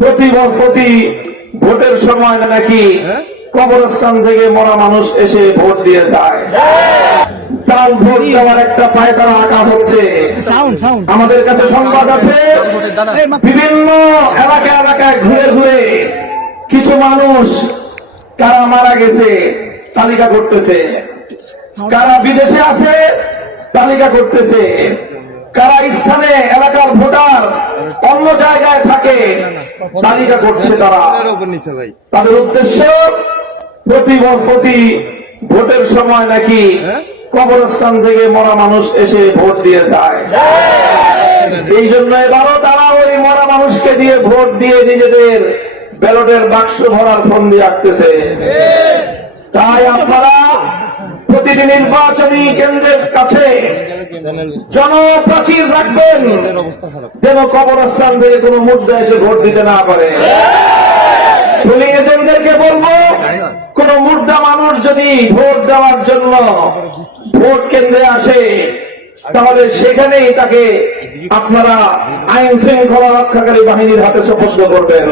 প্রতি ভোটের সময় নাকি কবরস্থান থেকে মরা মানুষ এসে ভোট দিয়ে যায়। জাল ভোট দেওয়ার একটা পায়তারা আঁকা হচ্ছে। আমাদের কাছে সংবাদ আছে, বিভিন্ন এলাকায় ঘুরে ঘুরে কিছু মানুষ কারা মারা গেছে তালিকা করতেছে, কারা বিদেশে আছে তালিকা করতেছে, কারা স্থানে এলাকার ভোটার অন্য জায়গায় থাকে তালিকা করছে। তারা তাদের উদ্দেশ্য প্রতি ভোটের সময় নাকি কবরস্থান থেকে মরা মানুষ এসে ভোট দিয়ে যায়। এই জন্য এবারও তারা ওই মরা মানুষকে দিয়ে ভোট দিয়ে নিজেদের ব্যালটের বাক্স ভরার ফন্দি রাখতেছে। তাই আপনারা প্রতিটি নির্বাচনী কেন্দ্রের কাছে জনপ্রাচীর রাখবেন, যেন কবরস্থান থেকে কোনো মুদ্রা এসে ভোট দিতে না পারে। পুলিং এজেন্টদেরকে বলবো, কোন মুর্দা মানুষ যদি ভোট দেওয়ার জন্য ভোট কেন্দ্রে আসে তাহলে সেখানেই তাকে আপনারা আইন শৃঙ্খলা রক্ষাকারী বাহিনীর হাতে সোপর্দ করবেন।